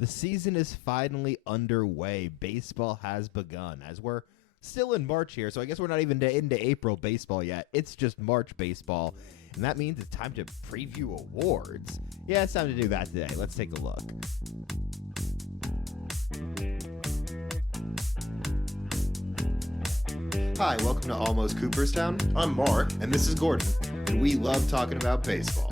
The season is finally underway. Baseball has begun. As we're still in March here, so I guess we're not even into April baseball yet. It's just March baseball, and that means it's time to preview awards. Yeah, it's time to do that today. Let's take a look. Hi, welcome to Almost Cooperstown. I'm Mark, and this is Gordon, and we love talking about baseball.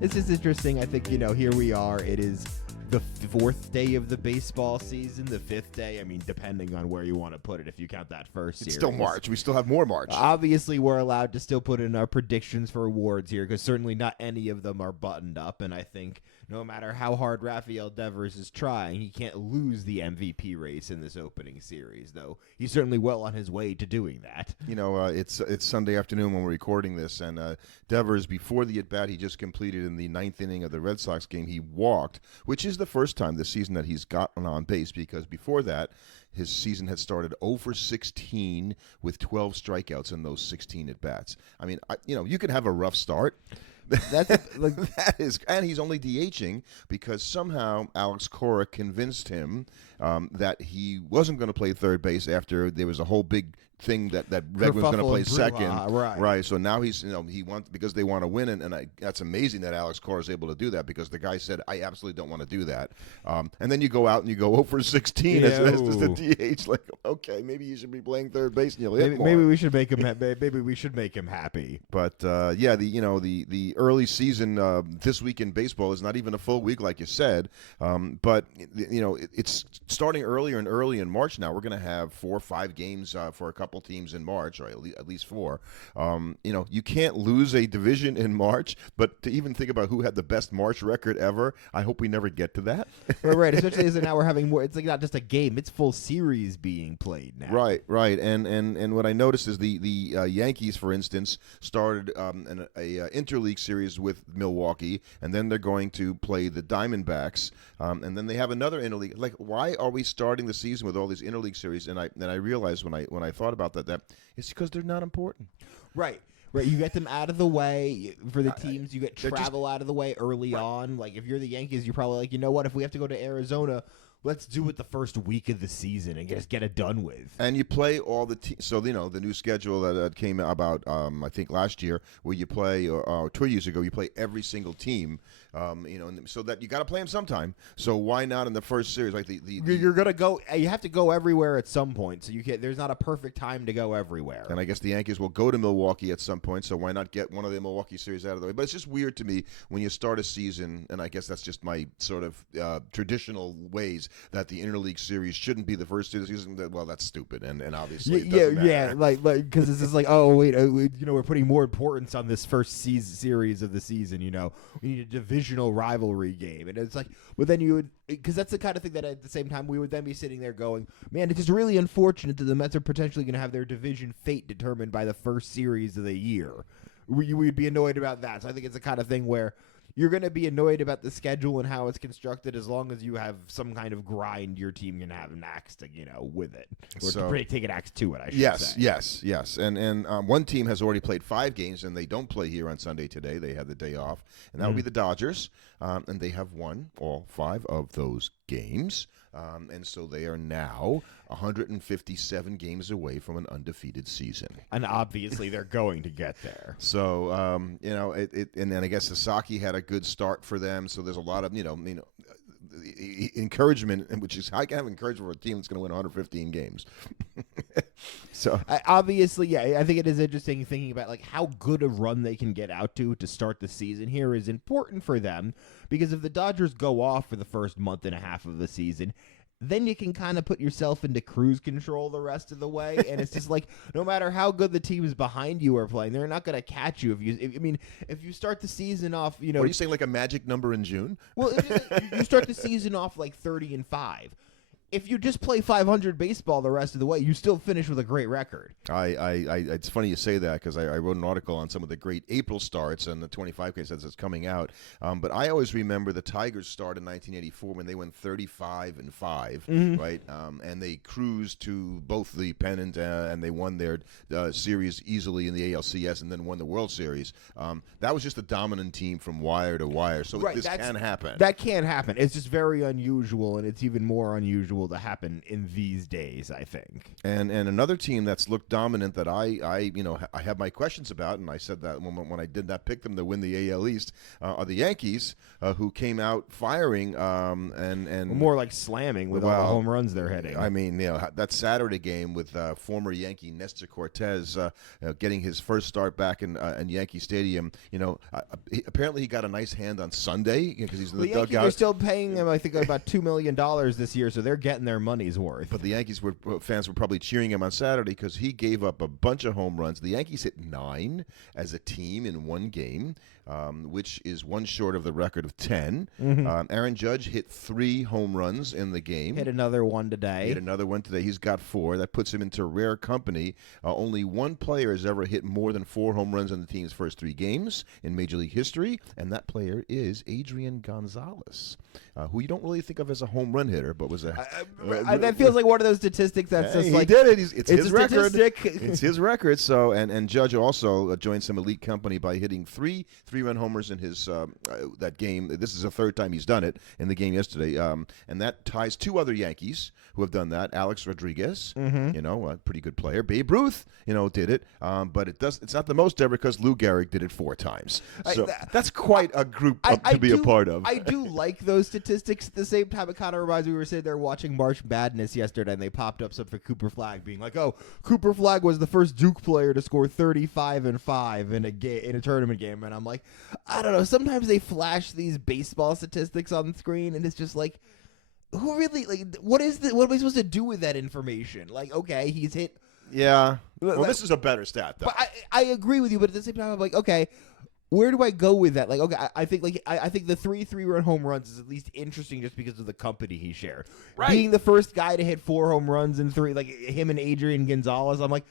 This is interesting. I think, here we are. It is the fourth day of the baseball season, the fifth day. I mean, depending on where you want to put it, if you count that first series. It's still March. We still have more March. Obviously, we're allowed to still put in our predictions for awards here because certainly not any of them are buttoned up. And I think no matter how hard Rafael Devers is trying, he can't lose the MVP race in this opening series, though he's certainly well on his way to doing that. It's Sunday afternoon when we're recording this, and Devers, before the at-bat he just completed in the ninth inning of the Red Sox game, he walked, which is the first time this season that he's gotten on base, because before that, his season had started 0 for 16 with 12 strikeouts in those 16 at-bats. I mean, you could have a rough start. That is, and he's only DHing because somehow Alex Cora convinced him that he wasn't going to play third base after there was a whole big thing that Red was going to play second. Right. So now he's, he wants, because they want to win, and that's amazing that Alex Cora is able to do that, because the guy said, I absolutely don't want to do that. And then you go out and you go 0 for 16 as the DH. Like, okay, maybe you should be playing third base and you'll hit more. Maybe we should make him. Maybe we should make him happy. But the early season this week in baseball is not even a full week, like you said. But it's starting earlier and early in March now. We're going to have 4 or 5 games for a couple teams in March, or at least 4. You can't lose a division in March, but to even think about who had the best March record ever, I hope we never get to that. Right. Especially as now we're having more. It's like not just a game; it's full series being played now. Right. And what I noticed is the Yankees, for instance, started an interleague series with Milwaukee, and then they're going to play the Diamondbacks, and then they have another interleague. Like, why are we starting the season with all these interleague series? And I realized when I thought about that it's because they're not important. Right. You get them out of the way for the teams. You get travel out of the way early on. Like, if you're the Yankees, you're probably like, you know what? If we have to go to Arizona, let's do it the first week of the season and just get it done with. And you play all the teams. So, the new schedule that came about, I think, last year, where you play, or 2 years ago, you play every single team, so that you got to play them sometime. So why not in the first series? Like you're going to go, you have to go everywhere at some point. So there's not a perfect time to go everywhere. And I guess the Yankees will go to Milwaukee at some point, so why not get one of the Milwaukee series out of the way? But it's just weird to me when you start a season, and I guess that's just my sort of traditional ways, that the interleague series shouldn't be the first season. Well, that's stupid, and obviously it doesn't matter. like because it's just like, oh wait, we're putting more importance on this first series of the season. We need a divisional rivalry game, and it's like, but then you would, because that's the kind of thing that at the same time we would then be sitting there going, man, it's just really unfortunate that the Mets are potentially going to have their division fate determined by the first series of the year. We'd be annoyed about that. So I think it's the kind of thing where you're going to be annoyed about the schedule and how it's constructed, as long as you have some kind of grind your team can have next, with it. Or to take it next to it, I should say. Yes. And one team has already played 5 games, and they don't play here on Sunday today. They had the day off, and that would be the Dodgers, and they have won all 5 of those games. And so they are now 157 games away from an undefeated season. And obviously they're going to get there. So, and then I guess Sasaki had a good start for them. So there's a lot of, encouragement, which is, I can have encouragement for a team that's going to win 115 games. So obviously, I think it is interesting thinking about like how good a run they can get out to start the season here is important for them, because if the Dodgers go off for the first month and a half of the season, then you can kind of put yourself into cruise control the rest of the way. And it's just like, no matter how good the teams behind you are playing, they're not going to catch you. If you start the season off, What are you saying, like a magic number in June? Well, you start the season off like 30-5. if you just play 500 baseball the rest of the way, you still finish with a great record. It's funny you say that because I wrote an article on some of the great April starts and the 25K sets that's coming out. But I always remember the Tigers start in 1984 when they went 35-5, right? And they cruised to both the pennant and they won their series easily in the ALCS and then won the World Series. That was just a dominant team from wire to wire. So this can happen. That can happen. It's just very unusual, and it's even more unusual to happen in these days, I think. And another team that's looked dominant that I have my questions about, and I said that when I did not pick them to win the AL East, are the Yankees, who came out firing and more like slamming with all the home runs they're hitting. I mean, that Saturday game with former Yankee Nestor Cortes getting his first start back in Yankee Stadium. Apparently he got a nice hand on Sunday because he's in the Yankees dugout. are still paying him, I think, about $2 million this year, so they're getting their money's worth. But the Yankees fans were probably cheering him on Saturday because he gave up a bunch of home runs. The Yankees hit 9 as a team in one game, which is one short of the record of 10. Aaron Judge hit 3 home runs in the game. Hit another one today. He's got 4. That puts him into rare company. Only one player has ever hit more than 4 home runs in the team's first 3 games in Major League history, and that player is Adrian Gonzalez, who you don't really think of as a home run hitter, but was a... that feels like one of those statistics that's just like... He did it. It's his record. Statistic. It's his record. So, and Judge also joined some elite company by hitting 3 3-run homers in his that game. This is the 3rd time he's done it in the game yesterday. And that ties 2 other Yankees who have done that. Alex Rodriguez, a pretty good player. Babe Ruth, did it. But it's not the most ever because Lou Gehrig did it 4 times. So that's quite a group to be a part of. I do like those statistics. At the same time, it kind of reminds me, we were sitting there watching March Madness yesterday, and they popped up something for Cooper Flagg, being like, "Oh, Cooper Flagg was the first Duke player to score 35-5 in a tournament game." And I'm like, I don't know. Sometimes they flash these baseball statistics on the screen, and it's just like, who really what am I supposed to do with that information? Like, okay, he's hit. Yeah. Well, this is a better stat, though. But I agree with you, but at the same time, I'm like, okay, where do I go with that? Like, okay, I think the 3-run home runs is at least interesting just because of the company he shared. Right. Being the first guy to hit 4 home runs in 3, like him and Adrian Gonzalez, I'm like,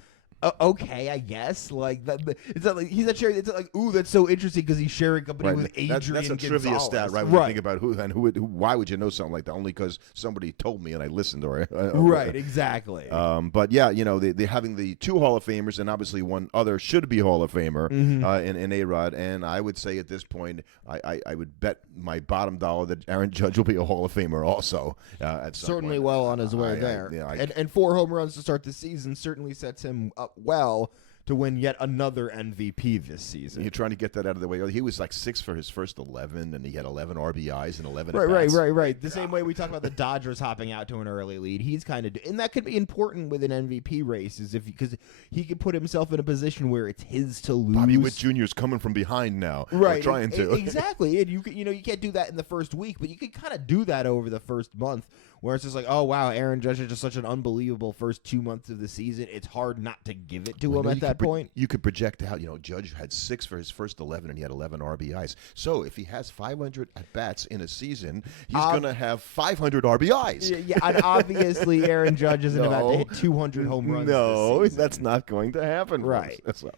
okay, I guess. Like that, it's not like he's not sharing. It's not like, ooh, that's so interesting because he's sharing company with Adrian Gonzalez. That's a trivia stat, right? When you think about why would you know something like that? Only because somebody told me and I listened, right, exactly. But yeah, they're having the 2 Hall of Famers and obviously one other should be Hall of Famer in A-Rod. And I would say at this point, I would bet my bottom dollar that Aaron Judge will be a Hall of Famer also. At some certainly point. well on his way there. And 4 home runs to start the season certainly sets him up well to win yet another MVP this season. You're trying to get that out of the way. He was like 6 for his first 11, and he had 11 RBIs and 11 at-bats. Right. The same way we talk about the Dodgers hopping out to an early lead, he's kind of, and that could be important with an MVP race, is because he could put himself in a position where it's his to lose. Bobby Witt Jr. is coming from behind now, right? Trying to exactly. And you can't do that in the first week, but you can kind of do that over the first month. Where it's just like, oh, wow, Aaron Judge is just such an unbelievable first 2 months of the season. It's hard not to give it to him at that point. You could project out, Judge had 6 for his first 11, and he had 11 RBIs. So if he has 500 at-bats in a season, he's going to have 500 RBIs. Yeah, and obviously Aaron Judge isn't about to hit 200 home runs No, this season. That's not going to happen. Right. So,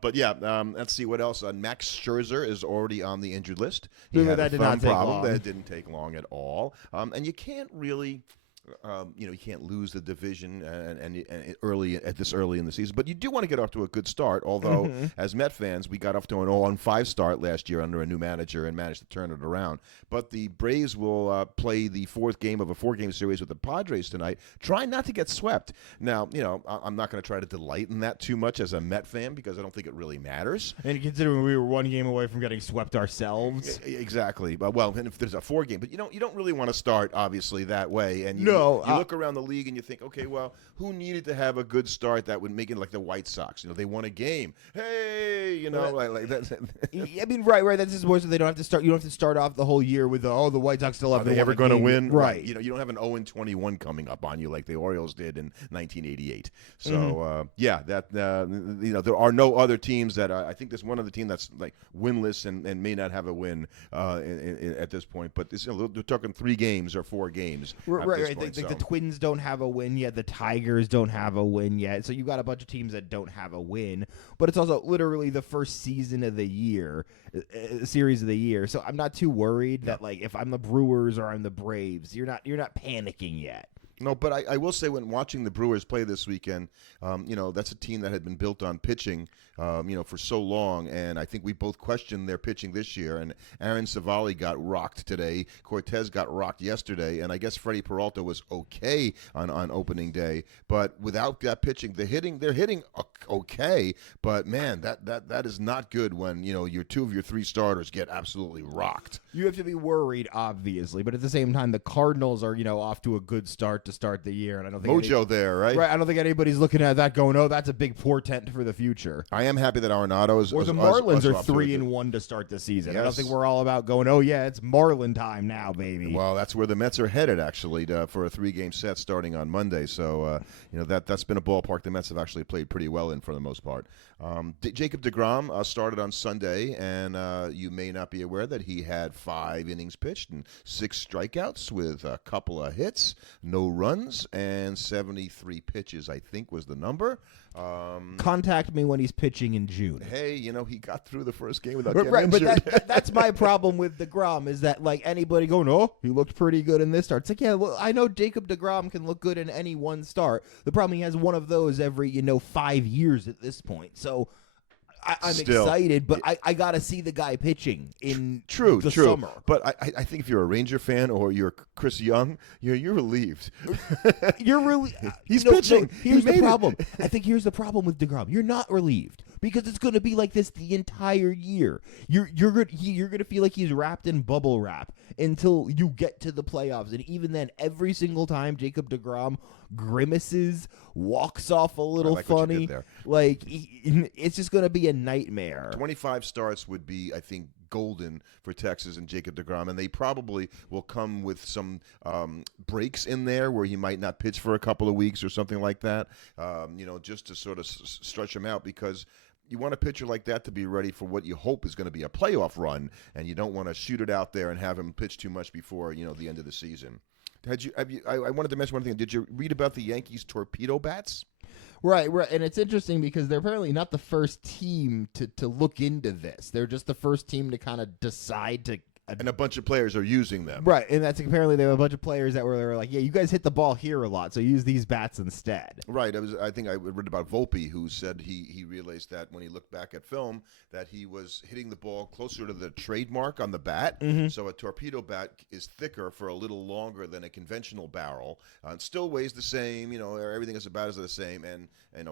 but yeah, let's see what else. Max Scherzer is already on the injured list. He had a thumb problem. That didn't take long at all. And you can't really... you can't lose the division and early in the season, but you do want to get off to a good start. Although, as Met fans, we got off to an 0-5 start last year under a new manager and managed to turn it around. But the Braves will play the 4th game of a 4-game series with the Padres tonight, trying not to get swept. Now, I'm not going to try to delight in that too much as a Met fan because I don't think it really matters. And considering we were 1 game away from getting swept ourselves, exactly. Well, and if there's a 4-game, but you don't really want to start obviously that way. And you look around the league and you think, okay, well, who needed to have a good start that would make it like the White Sox? They won a game. Hey, like that. I mean, right. That's just more so they don't have to start. You don't have to start off the whole year with the White Sox still have. Are they ever going to win? Right. You don't have an 0-21 coming up on you like the Orioles did in 1988. So there are no other teams that I think there's one other team that's like winless and may not have a win at this point. But they're talking 3 games or 4 games. Right. point. The Twins don't have a win yet. The Tigers don't have a win yet. So you've got a bunch of teams that don't have a win. But it's also literally the first season of the year, series of the year. So I'm not too worried that like if I'm the Brewers or I'm the Braves, you're not panicking yet. No, but I will say when watching the Brewers play this weekend, that's a team that had been built on pitching, for so long, and I think we both questioned their pitching this year. And Aaron Savali got rocked today. Cortes got rocked yesterday, and I guess Freddie Peralta was okay on opening day. But without that pitching, they're hitting okay. But man, that is not good when your two of your three starters get absolutely rocked. You have to be worried, obviously, but at the same time, the Cardinals are off to a good start to start the year, and I don't think Mojo there, right? Right, I don't think anybody's looking at that going, "Oh, that's a big portent for the future." I am happy that Arenado is. Or the Marlins are 3-1 to start the season. Yes. I don't think we're all about going, "Oh yeah, it's Marlin time now, baby." Well, that's where the Mets are headed actually for a 3-game set starting on Monday. So that's been a ballpark the Mets have actually played pretty well in for the most part. Jacob deGrom started on Sunday, and you may not be aware that he had 5 innings pitched and 6 strikeouts with a couple of hits, no runs, and 73 pitches, I think was the number. Contact me when he's pitching in June. Hey, he got through the first game without getting right, injured. But that's my problem with DeGrom is that like anybody going, "Oh, he looked pretty good in this start." It's like, yeah, well, I know Jacob deGrom can look good in any one start. The problem, he has one of those every 5 years at this point. So I'm excited, but I got to see the guy pitching in the summer. But I think if you're a Ranger fan or you're Chris Young, you're relieved. You're really he's pitching. No, here's the problem. I think here's the problem with DeGrom. You're not relieved because it's going to be like this the entire year. You're going to feel like he's wrapped in bubble wrap until you get to the playoffs, and even then, every single time Jacob deGrom grimaces, walks off a little funny, it's just going to be a nightmare. 25 starts would be, I think, golden for Texas and Jacob deGrom, and they probably will come with some breaks in there where he might not pitch for a couple of weeks or something like that, just to sort of stretch him out, because you want a pitcher like that to be ready for what you hope is going to be a playoff run, and you don't want to shoot it out there and have him pitch too much before the end of the season. I wanted to mention one thing. Did you read about the Yankees torpedo bats? Right, and it's interesting because they're apparently not the first team to look into this. They're just the first team to kind of decide to. And a bunch of players are using them. Right, and that's apparently they have a bunch of players that were like, yeah, you guys hit the ball here a lot, so use these bats instead. Right. I think I read about Volpe, who said he realized that when he looked back at film that he was hitting the ball closer to the trademark on the bat. Mm-hmm. So a torpedo bat is thicker for a little longer than a conventional barrel. It still weighs the same. Everything is about as the same, and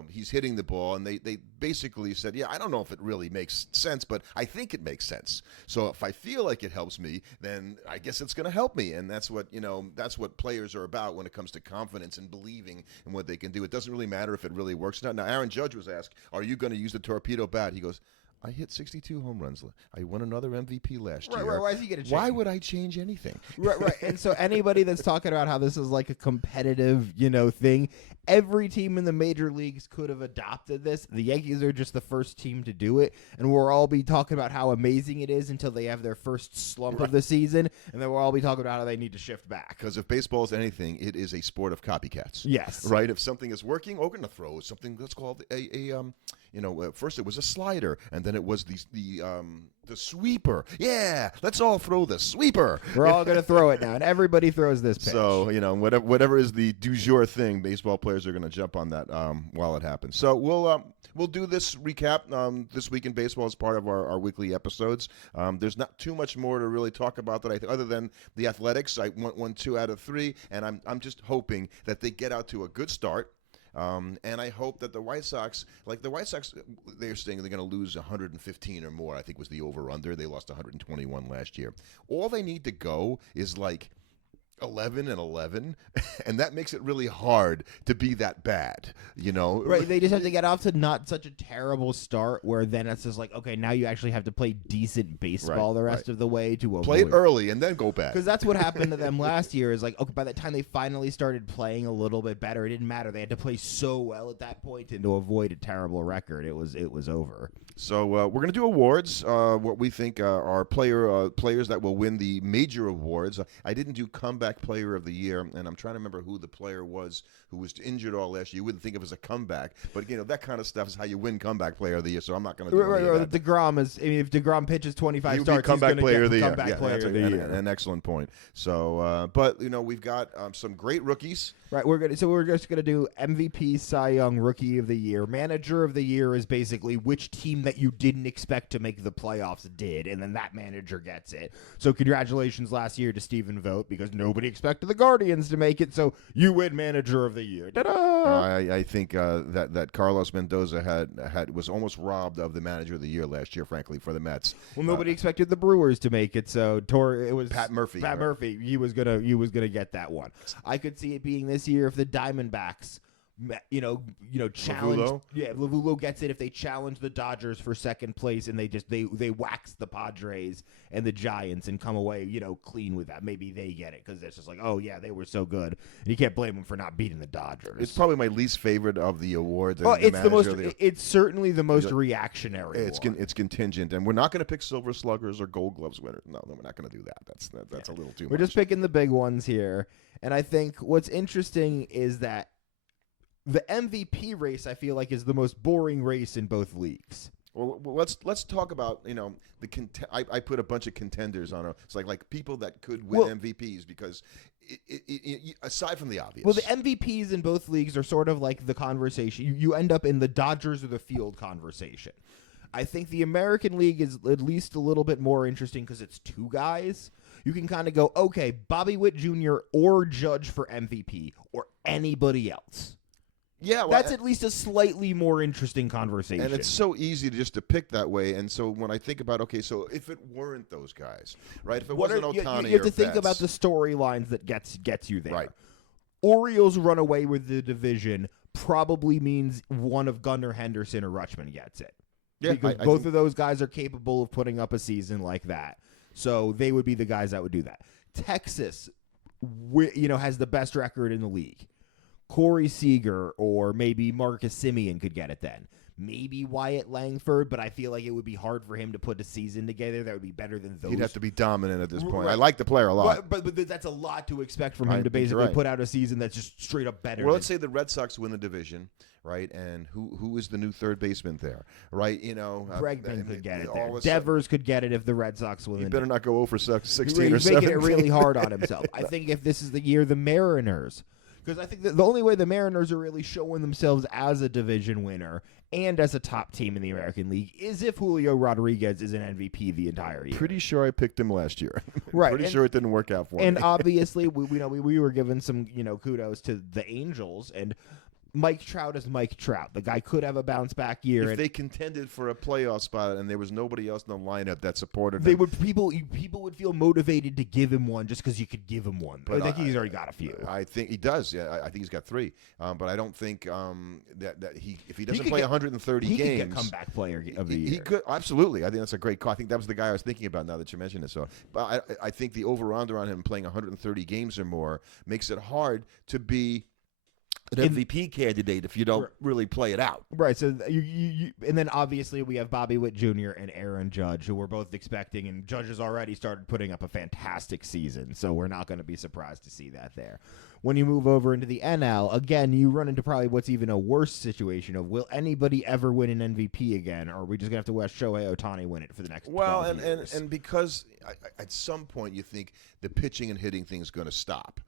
he's hitting the ball. And they basically said, yeah, I don't know if it really makes sense, but I think it makes sense. So if I feel like it helps me, then I guess it's going to help me, and that's what players are about when it comes to confidence and believing in what they can do. It doesn't really matter if it really works or not. Now, Aaron Judge was asked, "Are you going to use the torpedo bat?" He goes, "I hit 62 home runs. I won another MVP last year. Right. Why is he going to change? Why would I change anything?" Right. And so anybody that's talking about how this is like a competitive, thing, every team in the major leagues could have adopted this. The Yankees are just the first team to do it, and we'll all be talking about how amazing it is until they have their first slump of the season, and then we'll all be talking about how they need to shift back. Because if baseball is anything, it is a sport of copycats. Yes. Right? If something is working, we're going to throw something that's called first it was a slider, and then it was the sweeper. Yeah, let's all throw the sweeper. We're all going to throw it now, and everybody throws this pitch. So, whatever is the du jour thing, baseball players are going to jump on that while it happens. So we'll do this recap this week in baseball as part of our weekly episodes. There's not too much more to really talk about that other than the Athletics. I won 2 out of 3, and I'm just hoping that they get out to a good start. And I hope that the White Sox, they're saying they're going to lose 115 or more, I think was the over-under. They lost 121 last year. All they need to go is 11-11, and that makes it really hard to be that bad, Right, they just have to get off to not such a terrible start where then it's just like, okay, now you actually have to play decent baseball the rest of the way to avoid. Play it early and then go bad. Because that's what happened to them last year is like, okay, by the time they finally started playing a little bit better, it didn't matter. They had to play so well at that point, and to avoid a terrible record, it was over. So we're going to do awards, what we think are players that will win the major awards. I didn't do comeback player of the year, and I'm trying to remember who the player was who was injured all last year. You wouldn't think of it as a comeback, but that kind of stuff is how you win comeback player of the year. So I'm not going to do any of that. DeGrom is. I mean, if DeGrom pitches 25 starts, comeback he's going player to of the get year. comeback player of the year. An excellent point. So, but we've got some great rookies. Right, we're just gonna do MVP, Cy Young, Rookie of the Year, Manager of the Year is basically which team that you didn't expect to make the playoffs did, and then that manager gets it. So congratulations last year to Stephen Vogt because nobody expected the Guardians to make it, so you win Manager of the Year. Ta-da! I think that Carlos Mendoza was almost robbed of the Manager of the Year last year, frankly, for the Mets. Well, nobody expected the Brewers to make it, so it was Pat Murphy. Pat Murphy. He was gonna get that one. I could see it being this year if the Diamondbacks, challenge. Lavulo? Yeah, Lavulo gets it if they challenge the Dodgers for second place and they wax the Padres and the Giants and come away clean with that. Maybe they get it because it's just like, oh yeah, they were so good, and you can't blame them for not beating the Dodgers. It's probably my least favorite of the awards. Well, it's certainly the most reactionary. It's contingent, and we're not going to pick Silver Sluggers or Gold Gloves winners. No, we're not going to do that. That's a little too much. We're just picking the big ones here, and I think what's interesting is that the MVP race, I feel like, is the most boring race in both leagues. Well, let's talk about I put a bunch of contenders on it. It's like people that could win MVPs because aside from the obvious. Well, the MVPs in both leagues are sort of like the conversation. You end up in the Dodgers or the field conversation. I think the American League is at least a little bit more interesting because it's two guys. You can kind of go, okay, Bobby Witt Jr. or Judge for MVP or anybody else. Yeah, well, that's at least a slightly more interesting conversation. And it's so easy to pick that way. And so when I think about, okay, so if it weren't those guys, right? If it wasn't Ohtani, you have to think about the storylines that gets you there. Right. Orioles run away with the division probably means one of Gunnar Henderson or Rutschman gets it. Yeah, because both of those guys are capable of putting up a season like that. So they would be the guys that would do that. Texas, has the best record in the league. Corey Seager or maybe Marcus Semien could get it then. Maybe Wyatt Langford, but I feel like it would be hard for him to put a season together that would be better than those. He'd have to be dominant at this point. Right. I like the player a lot. But that's a lot to expect from him to basically put out a season that's just straight up better. Well, let's say the Red Sox win the division, right? And who is the new third baseman there, right? Bregman could get it there. Devers could get it if the Red Sox win. He better not go 0 for 16 or 17. He's making it really hard on himself. I think if this is the year the Mariners... Because I think that the only way the Mariners are really showing themselves as a division winner and as a top team in the American League is if Julio Rodriguez is an MVP the entire year. Pretty sure I picked him last year. Right. Pretty sure it didn't work out for me. And obviously, we were given some kudos to the Angels, and Mike Trout is Mike Trout. The guy could have a bounce back year. If they contended for a playoff spot and there was nobody else in the lineup that supported him, people would feel motivated to give him one just because you could give him one. But I think he's already got a few. I think he does. Yeah, I think he's got 3. But I don't think that if he doesn't play 130 games, he could get comeback player of the year. He could absolutely. I think that's a great call. I think that was the guy I was thinking about now that you mentioned it. So, but I think the over/under on him playing 130 games or more makes it hard to be an MVP candidate if you don't really play it out. Right. So and then obviously we have Bobby Witt Jr. and Aaron Judge, who we're both expecting, and Judge has already started putting up a fantastic season, so we're not going to be surprised to see that there. When you move over into the NL, again, you run into probably what's even a worse situation of will anybody ever win an MVP again, or are we just going to have to watch Shohei Ohtani win it for the next 12 years? And because at some point you think the pitching and hitting thing is going to stop.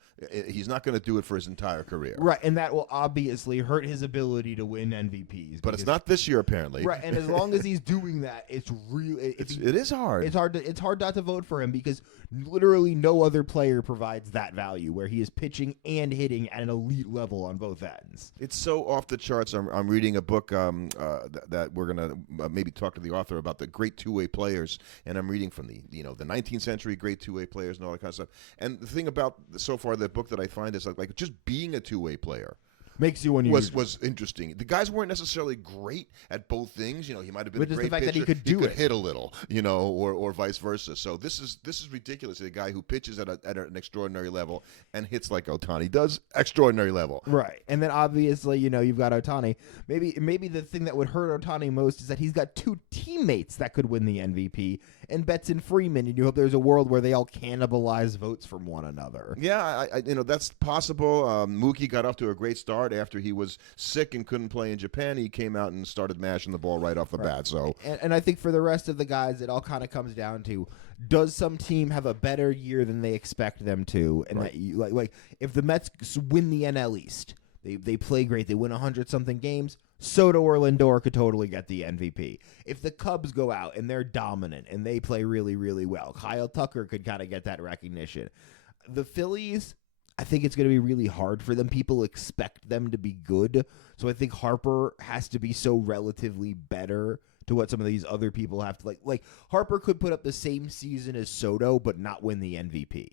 He's not going to do it for his entire career. Right, and that will obviously hurt his ability to win MVPs. But it's not this year, apparently. Right, and as long as he's doing that, it's really... It is hard. It's hard not to vote for him because literally no other player provides that value where he is pitching and hitting at an elite level on both ends. It's so off the charts. I'm reading a book that we're going to maybe talk to the author about the great two-way players, and I'm reading from the 19th century great two-way players and all that kind of stuff. And the thing about so far the book that I find is like just being a two-way player, makes you unusual. Was interesting. The guys weren't necessarily great at both things. He might have been But a just great the fact pitcher. that he could hit a little, or vice versa. So this is ridiculous. A guy who pitches at an extraordinary level and hits like Ohtani does, extraordinary level. Right. And then obviously, you've got Ohtani. Maybe the thing that would hurt Ohtani most is that he's got two teammates that could win the MVP, and Betts and Freeman, and you hope there's a world where they all cannibalize votes from one another. Yeah, that's possible. Mookie got off to a great start after he was sick and couldn't play in Japan. He came out and started mashing the ball right off the bat. So, and I think for the rest of the guys, it all kind of comes down to, does some team have a better year than they expect them to? And that like if the Mets win the NL East, they play great, they win 100-something games, Soto or Lindor could totally get the MVP. If the Cubs go out and they're dominant and they play really, really well, Kyle Tucker could kind of get that recognition. The Phillies, I think it's going to be really hard for them. People expect them to be good. So I think Harper has to be so relatively better to what some of these other people have to like Harper could put up the same season as Soto but not win the MVP.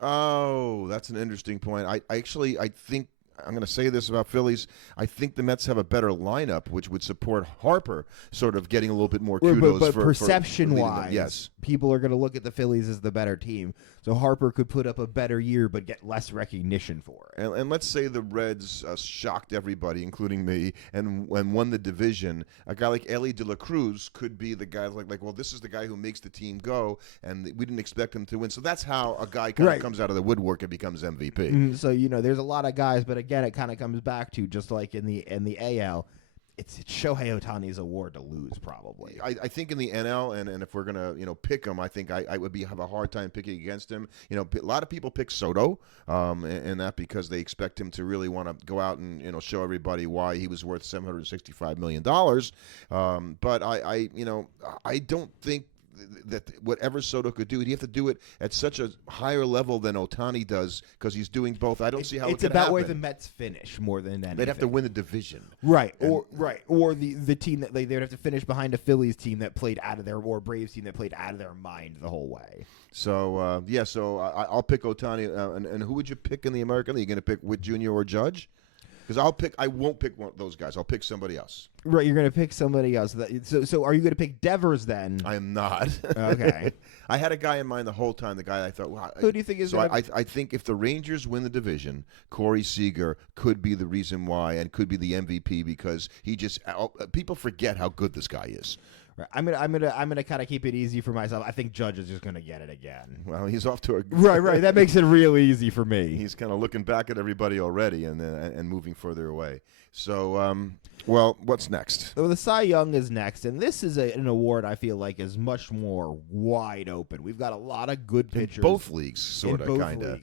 Oh, that's an interesting point. I think I'm going to say this about Phillies. I think the Mets have a better lineup, which would support Harper sort of getting a little bit more kudos. But for perception-wise, yes, people are going to look at the Phillies as the better team. So Harper could put up a better year but get less recognition for it. And let's say the Reds shocked everybody, including me, and won the division. A guy like Ellie De La Cruz could be the guy like, well, this is the guy who makes the team go, and we didn't expect him to win. So that's how a guy kind of comes out of the woodwork and becomes MVP. So there's a lot of guys, but again, it kind of comes back to just like in the AL. It's Shohei Ohtani's award to lose, probably. I think in the NL, and if we're gonna pick him, I think I would have a hard time picking against him. A lot of people pick Soto, and that because they expect him to really want to go out and show everybody why he was worth $765 million. But I don't think that whatever Soto could do, he'd have to do it at such a higher level than Ohtani does because he's doing both. I don't see how it could happen. It's about where the Mets finish more than anything. They'd have to win the division, right? Or the team that they'd have to finish behind a Phillies team that played out of their or Braves team that played out of their mind the whole way. So I'll pick Ohtani. And who would you pick in the American League? You going to pick Witt Jr. or Judge? Because I won't pick one of those guys. I'll pick somebody else. Right, you're going to pick somebody else. So are you going to pick Devers then? I am not. Okay. I had a guy in mind the whole time. The guy I thought, wow. Who do you think is? So I think if the Rangers win the division, Corey Seager could be the reason why and could be the MVP because he just people forget how good this guy is. Right. I'm gonna kind of keep it easy for myself. I think Judge is just gonna get it again. Well, he's off to a right. That makes it real easy for me. He's kind of looking back at everybody already and moving further away. So, well, what's next? So the Cy Young is next, and this is an award I feel like is much more wide open. We've got a lot of good pitchers in both leagues, sort of, kind of.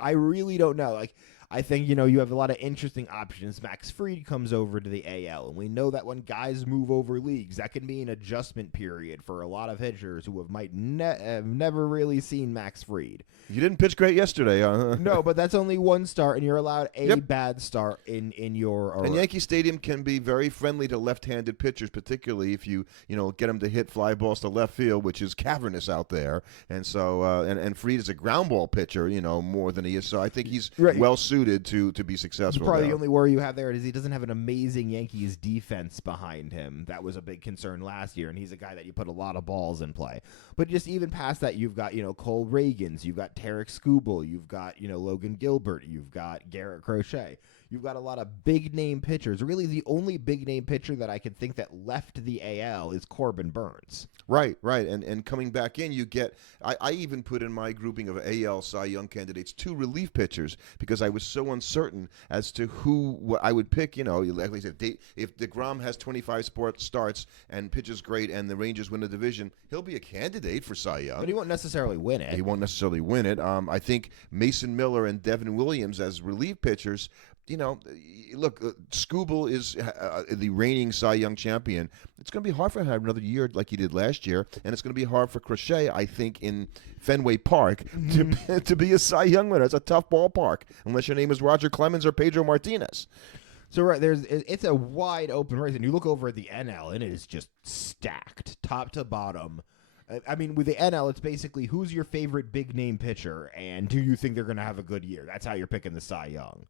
I really don't know. I think, you have a lot of interesting options. Max Fried comes over to the AL, and we know that when guys move over leagues, that can be an adjustment period for a lot of pitchers who have never really seen Max Fried. You didn't pitch great yesterday. No, but that's only one start, and you're allowed a bad start in your. And Yankee Stadium can be very friendly to left-handed pitchers, particularly if you get them to hit fly balls to left field, which is cavernous out there. And so, and Fried is a ground ball pitcher, more than he is. So I think he's well suited to be successful. Probably the only worry you have there is he doesn't have an amazing Yankees defense behind him. That was a big concern last year, and he's a guy that you put a lot of balls in play. But just even past that, you've got Cole Reagans, you've got Tarek Skubal, you've got Logan Gilbert, you've got Garrett Crochet. You've got a lot of big-name pitchers. Really, the only big-name pitcher that I can think that left the AL is Corbin Burns. Right. And coming back in, you get – I even put in my grouping of AL Cy Young candidates 2 relief pitchers because I was so uncertain as to who I would pick. Like I said, if DeGrom has 25 starts and pitches great and the Rangers win the division, he'll be a candidate for Cy Young. But he won't necessarily win it. He won't necessarily win it. I think Mason Miller and Devin Williams as relief pitchers – look, Skubal is the reigning Cy Young champion. It's going to be hard for him to have another year like he did last year, and it's going to be hard for Crochet, I think, in Fenway Park to be a Cy Young winner. It's a tough ballpark, unless your name is Roger Clemens or Pedro Martinez. So it's a wide open race, and you look over at the NL, and it is just stacked, top to bottom. I mean, with the NL, it's basically who's your favorite big name pitcher, and do you think they're going to have a good year? That's how you're picking the Cy Young.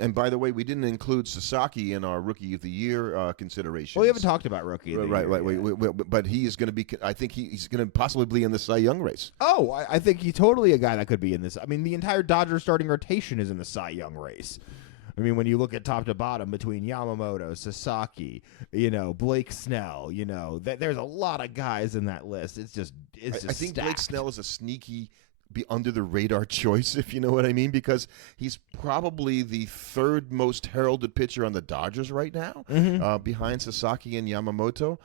And by the way, we didn't include Sasaki in our Rookie of the Year considerations. Well, we haven't talked about Rookie of the Year. Right. But he is going to be. I think he's going to possibly be in the Cy Young race. Oh, I think he's totally a guy that could be in this. I mean, the entire Dodgers starting rotation is in the Cy Young race. I mean, when you look at top to bottom between Yamamoto, Sasaki, Blake Snell, there's a lot of guys in that list. It's just I think stacked. Blake Snell is a sneaky, be under the radar choice, if you know what I mean, because he's probably the third most heralded pitcher on the Dodgers right now, behind Sasaki and Yamamoto.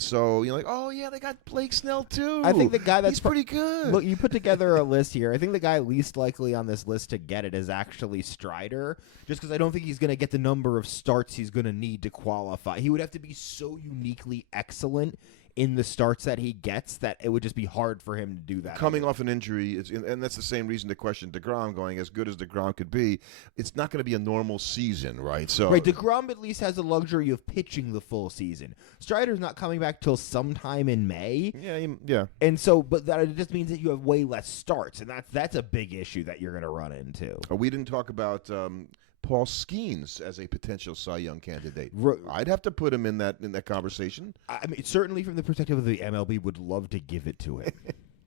So you're like, oh yeah, they got Blake Snell too. I think the guy that's he's pretty good. Look, you put together a list here. I think the guy least likely on this list to get it is actually Strider, just because I don't think he's going to get the number of starts he's going to need to qualify. He would have to be so uniquely excellent in the starts that he gets that it would just be hard for him to do that. Coming off an injury, and that's the same reason to question DeGrom, going as good as DeGrom could be, it's not going to be a normal season, right? So right, DeGrom at least has the luxury of pitching the full season. Strider's not coming back till sometime in May. Yeah. And so, but that it just means that you have way less starts, and that's a big issue that you're going to run into. We didn't talk about Paul Skeens as a potential Cy Young candidate. I'd have to put him in that conversation. I mean, certainly from the perspective of the MLB, would love to give it to him.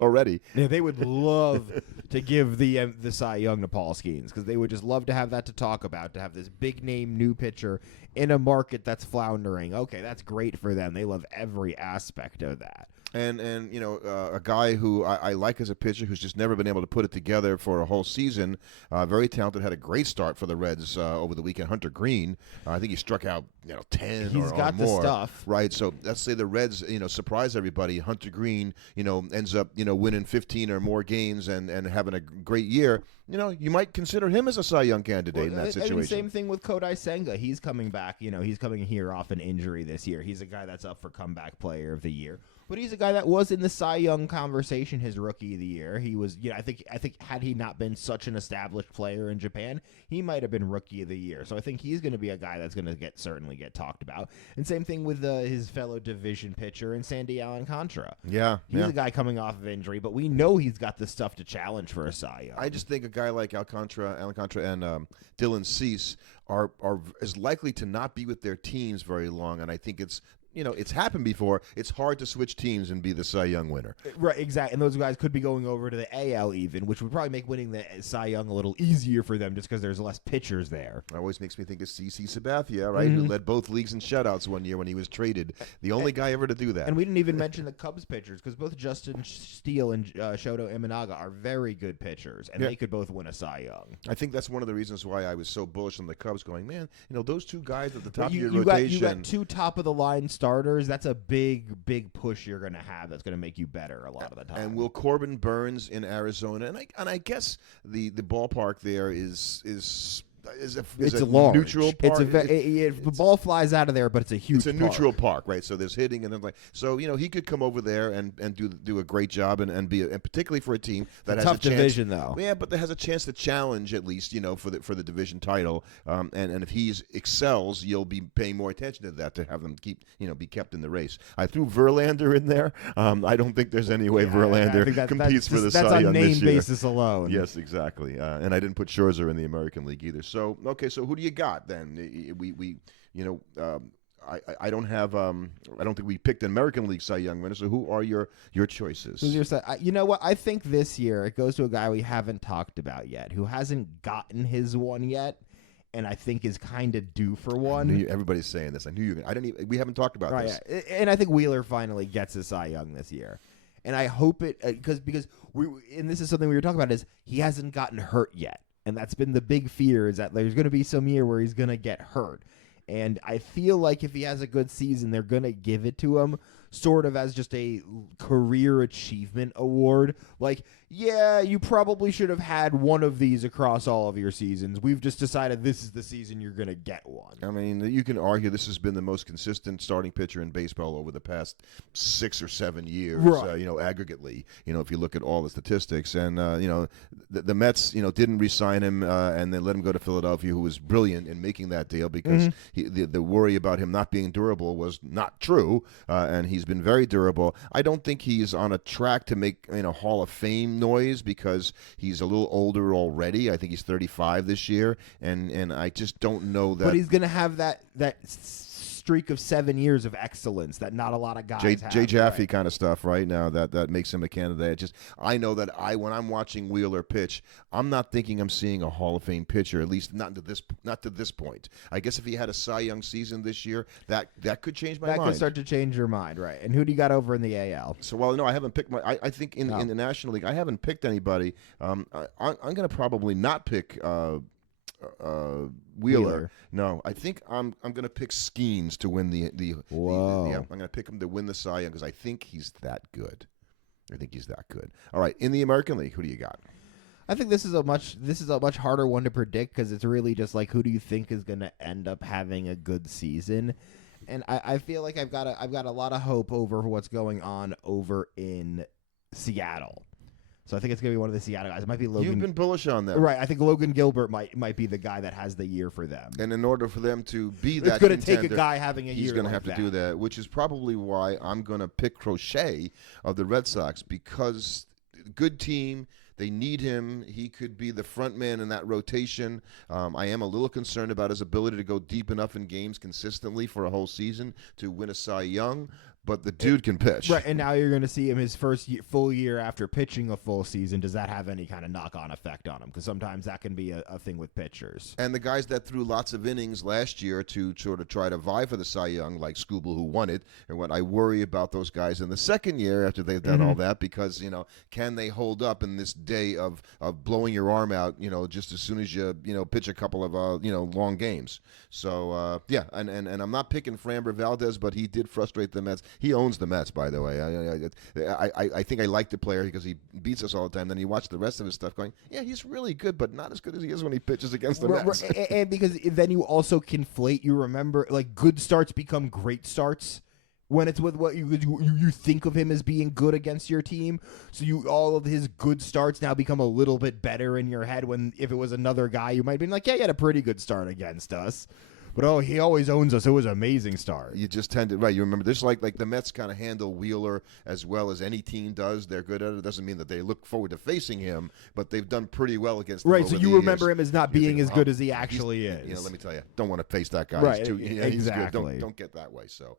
Already. Yeah, they would love to give the Cy Young to Paul Skeens because they would just love to have that to talk about, to have this big-name new pitcher in a market that's floundering. Okay, that's great for them. They love every aspect of that. And a guy who I like as a pitcher who's just never been able to put it together for a whole season. Very talented, had a great start for the Reds over the weekend. Hunter Green, I think he struck out 10 He's or got more. the stuff, right? So let's say the Reds surprise everybody. Hunter Green ends up winning 15 or more games and having a great year. You might consider him as a Cy Young candidate in that situation. I mean, same thing with Kodai Senga. He's coming back. He's coming here off an injury this year. He's a guy that's up for comeback player of the year. But he's a guy that was in the Cy Young conversation his rookie of the year. He was, I think had he not been such an established player in Japan, he might have been rookie of the year. So I think he's going to be a guy that's going to certainly get talked about. And same thing with his fellow division pitcher in Sandy Alcantara. Yeah, he's a guy coming off of injury, but we know he's got the stuff to challenge for a Cy Young. I just think a guy like Alcantara and Dylan Cease are as likely to not be with their teams very long, and I think it's happened before. It's hard to switch teams and be the Cy Young winner. Right, exactly. And those guys could be going over to the AL even, which would probably make winning the Cy Young a little easier for them just because there's less pitchers there. It always makes me think of CC Sabathia, right? Who led both leagues in shutouts one year when he was traded. The only guy ever to do that. And we didn't even mention the Cubs pitchers because both Justin Steele and Shoto Imanaga are very good pitchers, and they could both win a Cy Young. I think that's one of the reasons why I was so bullish on the Cubs going, man, those two guys at the top of your rotation. You got two top-of-the-line starters. That's a big push you're going to have that's going to make you better a lot of the time. And will Corbin Burns in Arizona, and I guess the ballpark there is a large. Neutral park. The ball flies out of there, but it's a huge. It's a neutral park, right? So there's hitting and then so he could come over there and do a great job and particularly for a team that has tough a chance, division though. Yeah, but that has a chance to challenge at least for the division title. And if he excels, you'll be paying more attention to that to have them be kept in the race. I threw Verlander in there. I don't think there's any way Verlander competes for the Cy Young this year. That's on name basis alone. Yes, exactly. And I didn't put Scherzer in the American League either. So who do you got then? I don't have I don't think we picked an American League Cy Young winner. So who are your choices? You know what? I think this year it goes to a guy we haven't talked about yet, who hasn't gotten his one yet, and I think is kind of due for one. Everybody's saying this. I knew you. We haven't talked about this. Yeah. And I think Wheeler finally gets his Cy Young this year. And I hope it because and this is something we were talking about is he hasn't gotten hurt yet. And that's been the big fear is that there's going to be some year where he's going to get hurt. And I feel like if he has a good season, they're going to give it to him sort of as just a career achievement award. Like, yeah, you probably should have had one of these across all of your seasons. We've just decided this is the season you're going to get one. I mean, you can argue this has been the most consistent starting pitcher in baseball over the past 6 or 7 years, right. Aggregately, if you look at all the statistics. And, the Mets, didn't re-sign him and then let him go to Philadelphia, who was brilliant in making that deal because the worry about him not being durable was not true, and he's been very durable. I don't think he's on a track to make Hall of Fame noise because he's a little older already. I think he's 35 this year, and I just don't know that. But he's going to have that streak of 7 years of excellence that not a lot of guys have. Jay Jaffe kind of stuff right now that makes him a candidate. I know that when I'm watching Wheeler pitch, I'm not thinking I'm seeing a Hall of Fame pitcher, at least not to this point. I guess if he had a Cy Young season this year, that could change my mind. That could start to change your mind, right? And who do you got over in the AL? So, no, I haven't picked I think in the National League, I haven't picked anybody. I'm going to probably not pick Wheeler. No, I think I'm going to pick Skeens to win the I'm going to pick him to win the Cy Young because I think he's that good. All right, in the American League, who do you got? I think this is a much harder one to predict because it's really just like who do you think is going to end up having a good season, and I feel like I've got a lot of hope over what's going on over in Seattle. So I think it's going to be one of the Seattle guys. It might be Logan. You've been bullish on them. Right. I think Logan Gilbert might be the guy that has the year for them. And in order for them to be that it's going to take a guy having a year he's going to like have to do that, which is probably why I'm going to pick Crochet of the Red Sox because good team. They need him. He could be the front man in that rotation. I am a little concerned about his ability to go deep enough in games consistently for a whole season to win a Cy Young. But the dude can pitch. Right, and now you're going to see him his first full year after pitching a full season. Does that have any kind of knock-on effect on him? Because sometimes that can be a thing with pitchers. And the guys that threw lots of innings last year to sort of try to vie for the Cy Young, like Skubal, who won it, and what I worry about those guys in the second year after they've done all that because, can they hold up in this day of blowing your arm out, just as soon as you, pitch a couple of, long games. So, and I'm not picking Framber Valdez, but he did frustrate the Mets. He owns the Mets, by the way. I think I like the player because he beats us all the time. Then you watch the rest of his stuff going, yeah, he's really good, but not as good as he is when he pitches against the Mets. And because then you also conflate, you remember, like, good starts become great starts when it's with what you think of him as being good against your team. So all of his good starts now become a little bit better in your head when if it was another guy, you might have been like, yeah, he had a pretty good start against us. But, he always owns us. It was an amazing start. You just tend to, right, you remember this, like the Mets kind of handle Wheeler as well as any team does. They're good at it. It doesn't mean that they look forward to facing him, but they've done pretty well against him. Right, so you remember him as not being as good as he actually is. Let me tell you, don't want to face that guy. Right, exactly. He's good. Don't get that way. So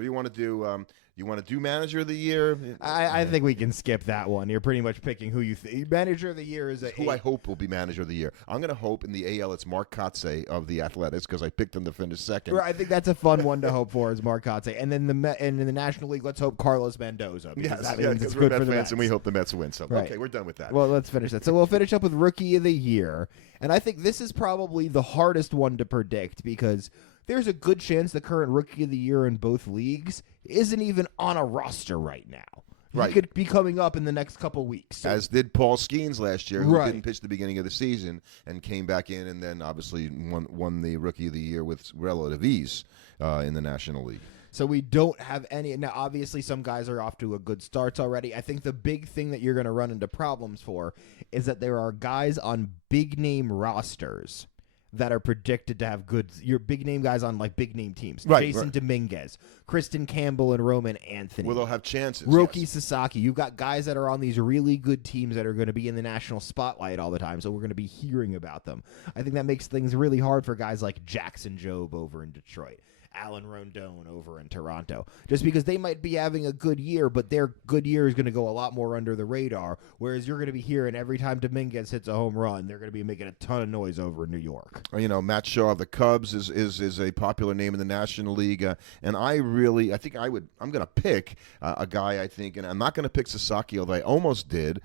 you want to do... You want to do Manager of the Year? I think we can skip that one. You're pretty much picking who you think. Manager of the Year is who I hope will be Manager of the Year. I'm going to hope in the AL it's Mark Kotsay of the Athletics because I picked him to finish second. Right, I think that's a fun one to hope for is Mark Kotsay. And then in the National League, let's hope Carlos Mendoza. Because that means it's good for the Mets. And we hope the Mets win. So, right. Okay, we're done with that. Well, let's finish that. So we'll finish up with Rookie of the Year. And I think this is probably the hardest one to predict because there's a good chance the current Rookie of the Year in both leagues isn't even on a roster right now. Right. He could be coming up in the next couple weeks. As did Paul Skeens last year, who didn't pitch the beginning of the season and came back in and then obviously won the Rookie of the Year with relative ease in the National League. So we don't have any. Now, obviously, some guys are off to a good starts already. I think the big thing that you're going to run into problems for is that there are guys on big-name rosters that are predicted to have good. Your big-name guys on, like, big-name teams. Right, Jason Dominguez, Kristen Campbell, and Roman Anthony. Well, they'll have chances. Roki Sasaki. You've got guys that are on these really good teams that are going to be in the national spotlight all the time, so we're going to be hearing about them. I think that makes things really hard for guys like Jackson Jobe over in Detroit. Alan Rondon over in Toronto, just because they might be having a good year, but their good year is going to go a lot more under the radar, whereas you're going to be hearing every time Dominguez hits a home run, they're going to be making a ton of noise over in New York. Matt Shaw of the Cubs is a popular name in the National League, and I'm going to pick a guy, I think, and I'm not going to pick Sasaki, although I almost did.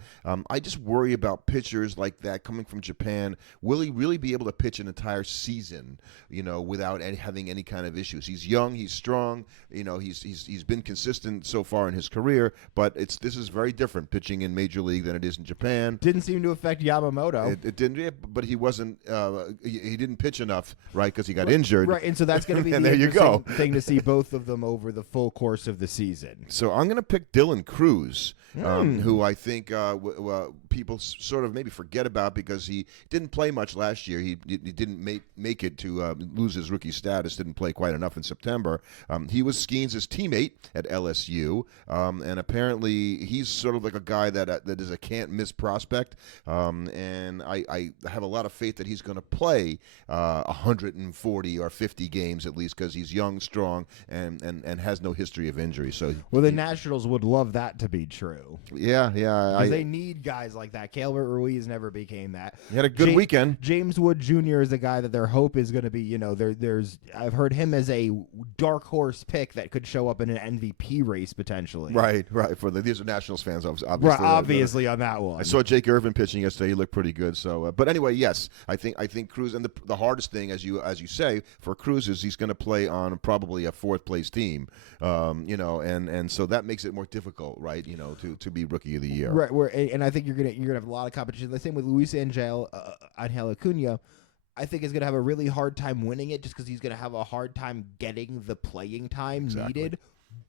I just worry about pitchers like that coming from Japan. Will he really be able to pitch an entire season, without having any kind of issue? He's young, he's strong, he's been consistent so far in his career, but this is very different pitching in Major League than it is in Japan. Didn't seem to affect Yamamoto. It didn't, but he wasn't. He didn't pitch enough, right? Because he got injured, right? And so that's going to be the interesting thing to see both of them over the full course of the season. So I'm going to pick Dylan Cruz, who I think people sort of maybe forget about because he didn't play much last year. He didn't make it to lose his rookie status, didn't play quite enough in September. He was Skeens' teammate at LSU, and apparently he's sort of like a guy that is a can't-miss prospect, and I have a lot of faith that he's going to play 140 or 50 games at least because he's young, strong, and has no history of injury. So, well, the Nationals would love that to be true. Yeah. Because they need guys like that. Calvert Ruiz never became that. He had a good weekend. James Wood Jr. is a guy that their hope is going to be, there's I've heard him as a dark horse pick that could show up in an MVP race potentially. Right. These are Nationals fans, obviously. Right, obviously on that one. I saw Jake Irvin pitching yesterday. He looked pretty good. So, but anyway, yes, I think Cruz, and the hardest thing, as you say, for Cruz is he's going to play on probably a fourth place team, and so that makes it more difficult, right? To be Rookie of the Year. Right. And I think you're gonna have a lot of competition. The same with Luis Angel Acuna. I think is going to have a really hard time winning it just because he's going to have a hard time getting the playing time needed.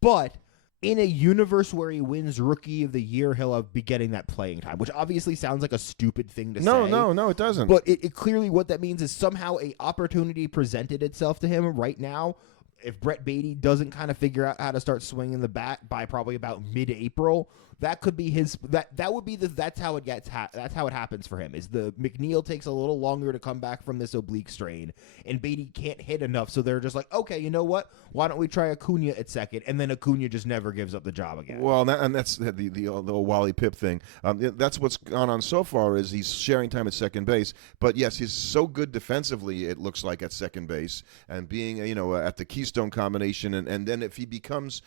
But in a universe where he wins Rookie of the Year, he'll be getting that playing time, which obviously sounds like a stupid thing to say. No, it doesn't. But it clearly what that means is somehow a opportunity presented itself to him right now. If Brett Beatty doesn't kind of figure out how to start swinging the bat by probably about mid-April, that could be his. That would be that's how it gets. That's how it happens for him. Is the McNeil takes a little longer to come back from this oblique strain, and Beatty can't hit enough, so they're just like, okay, you know what? Why don't we try Acuna at second? And then Acuna just never gives up the job again. Well, that's the old Wally Pipp thing. That's what's gone on so far is he's sharing time at second base. But yes, he's so good defensively. It looks like at second base and being at the Keystone combination, and then if he becomes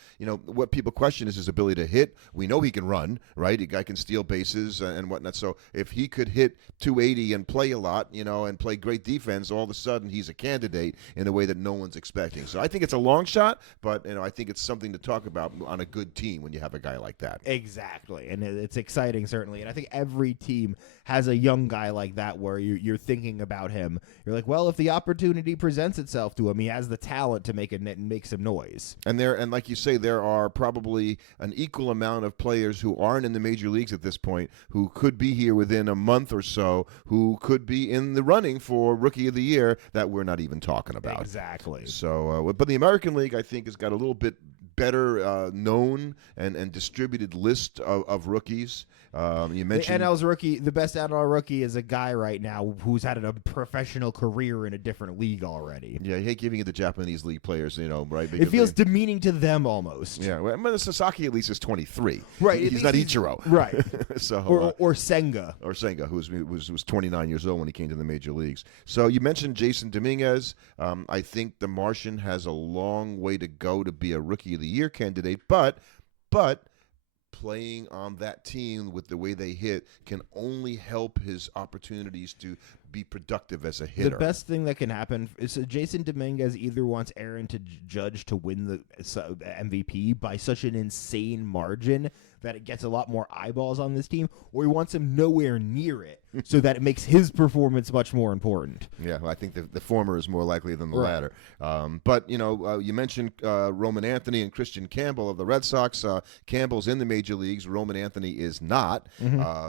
what people question is his ability to hit. We know he can run, right? The guy can steal bases and whatnot. So if he could hit 280 and play a lot, and play great defense, all of a sudden he's a candidate in a way that no one's expecting. So I think it's a long shot, but I think it's something to talk about on a good team when you have a guy like that. Exactly, and it's exciting certainly. And I think every team has a young guy like that where you're thinking about him. You're like, well, if the opportunity presents itself to him, he has the talent to make some noise. And like you say, there are probably an equal amount of players who aren't in the major leagues at this point who could be here within a month or so, who could be in the running for Rookie of the Year that we're not even talking about. Exactly. So, but the American League, I think, has got a little bit better known and distributed list of rookies. You mentioned the best NL rookie is a guy right now who's had a professional career in a different league already. Yeah, I hate giving it to Japanese league players, right? It feels demeaning to them almost. Yeah, well, Sasaki at least is 23. Right, he's not Ichiro. Right. So or Senga. Or Senga, who was 29 years old when he came to the major leagues. So you mentioned Jason Dominguez. I think the Martian has a long way to go to be a Rookie of the Year candidate, but playing on that team with the way they hit can only help his opportunities to be productive as a hitter. The best thing that can happen is Jason Dominguez either wants Aaron Judge to win the MVP by such an insane margin that it gets a lot more eyeballs on this team, or he wants him nowhere near it so that it makes his performance much more important. Yeah, well, I think the former is more likely than the latter. But, you mentioned Roman Anthony and Christian Campbell of the Red Sox. Campbell's in the major leagues. Roman Anthony is not.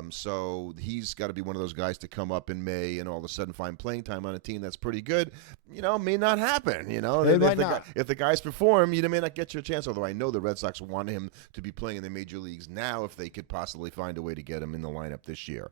So he's got to be one of those guys to come up in May and all of a sudden find playing time on a team that's pretty good. May not happen. If the guys perform, you may not get your chance, although I know the Red Sox want him to be playing in the major leagues now if they could possibly find a way to get him in the lineup this year.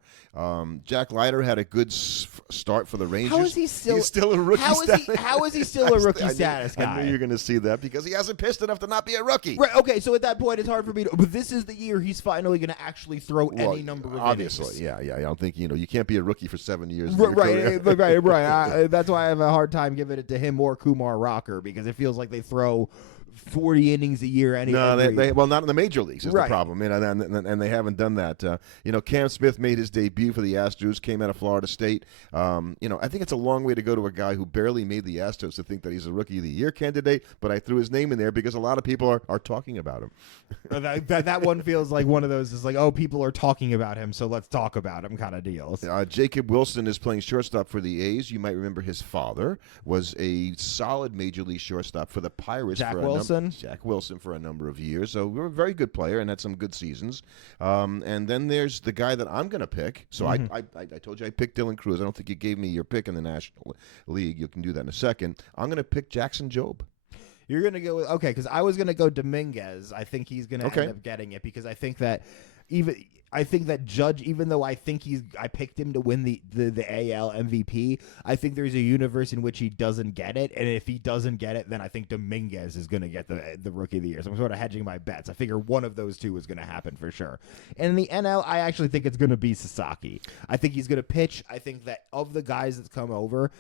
Jack Leiter had a good start for the Rangers. How is he still? He's still a rookie status. How is he still a rookie status guy? I knew you were going to see that because he hasn't pitched enough to not be a rookie. Right. Okay. So at that point, it's hard for me to. But this is the year he's finally going to actually throw any number of obviously, innings. Yeah. I don't think you can't be a rookie for 7 years. Right. That's why I have a hard time giving it to him or Kumar Rocker because it feels like they throw 40 innings a year anyway. No, not in the major leagues is the problem, and they haven't done that. Cam Smith made his debut for the Astros, came out of Florida State. I think it's a long way to go to a guy who barely made the Astros to think that he's a Rookie of the Year candidate, but I threw his name in there because a lot of people are talking about him. that one feels like one of those is like, oh, people are talking about him, so let's talk about him kind of deals. Jacob Wilson is playing shortstop for the A's. You might remember his father was a solid major league shortstop for the Pirates. Jack for Wilson? Wilson. Zach Wilson for a number of years. So we're a very good player and had some good seasons. And then there's the guy that I'm going to pick. So I told you I picked Dylan Cruz. I don't think you gave me your pick in the National League. You can do that in a second. I'm going to pick Jackson Jobe. You're going to go with, okay, because I was going to go Dominguez. I think he's going to end up getting it because I think that Judge, even though I picked him to win the AL MVP, I think there's a universe in which he doesn't get it, and if he doesn't get it, then I think Dominguez is going to get the Rookie of the Year. So I'm sort of hedging my bets. I figure one of those two is going to happen for sure. And in the NL, I actually think it's going to be Sasaki. I think he's going to pitch. I think that of the guys that's come over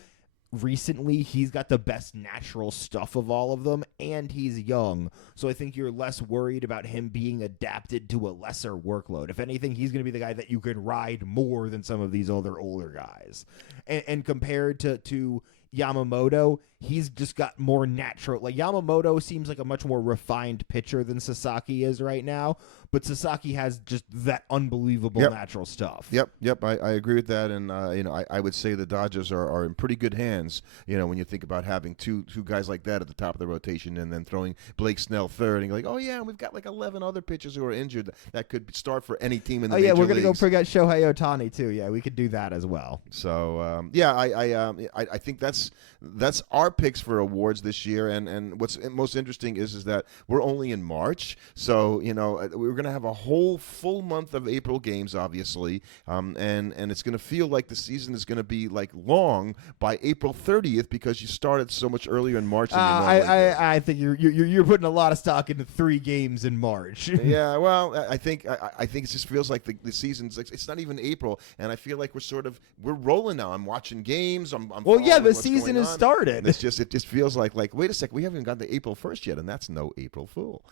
recently, he's got the best natural stuff of all of them, and he's young, so I think you're less worried about him being adapted to a lesser workload. If anything, he's going to be the guy that you can ride more than some of these older guys. And compared to Yamamoto, he's just got more natural. Like, Yamamoto seems like a much more refined pitcher than Sasaki is right now, but Sasaki has just that unbelievable natural stuff. Yep. I agree with that, and I would say the Dodgers are in pretty good hands. When you think about having two guys like that at the top of the rotation, and then throwing Blake Snell third, and you're like, oh yeah, we've got like 11 other pitchers who are injured that could start for any team in the major we're gonna leagues. go bring out Shohei Ohtani too. Yeah, we could do that as well. So I think that's our picks for awards this year, and what's most interesting is that we're only in March, so we're going to have a whole full month of April games, obviously, and it's going to feel like the season is going to be like long by April 30th because you started so much earlier in March than you normally do. I think you're putting a lot of stock into 3 games in March. Yeah, well, I think it just feels like the season's like, it's not even April, and I feel like we're rolling now. I'm watching games. I'm the season has started. It just feels like wait a sec, we haven't even gotten to April 1st yet, and that's no April Fool.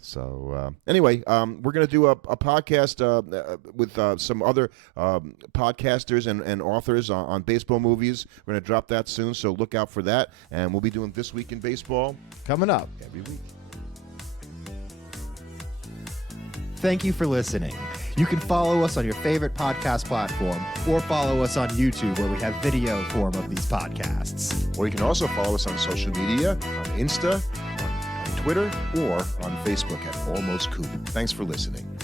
So anyway, we're going to do a podcast with some other podcasters and authors on baseball movies. We're going to drop that soon, so look out for that. And we'll be doing This Week in Baseball coming up every week. Thank you for listening. You can follow us on your favorite podcast platform or follow us on YouTube where we have video form of these podcasts. Or you can also follow us on social media, on Insta, on Twitter, or on Facebook at Almost Coop. Thanks for listening.